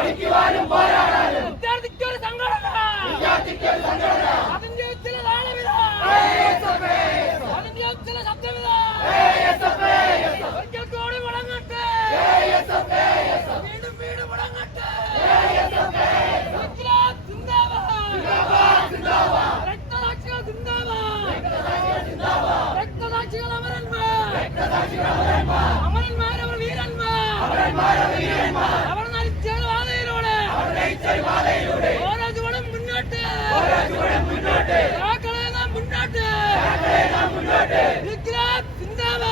പഠിക്കുവാനും പോരാടാനും. വിദ്യാർത്ഥിക്കൊരു സംഘടന. വിദ്യാർത്ഥിക്കൊരു സംഘടന. അതിന്റെ ചില താളവിധ അതിന്റെ ചില ശബ്ദവിധ ഒരിക്കൽ കൂടി മുടങ്ങട്ടെ. വീണ്ടും വീണ്ടും മുടങ്ങട്ടെ. രക്തസാക്ഷികൾ രക്തസാക്ഷികൾ അമരന്മാർ. അവർ വീരന്മാർ. അമരന്മാരവർ നയിച്ചൊരു சிந்தாபாத்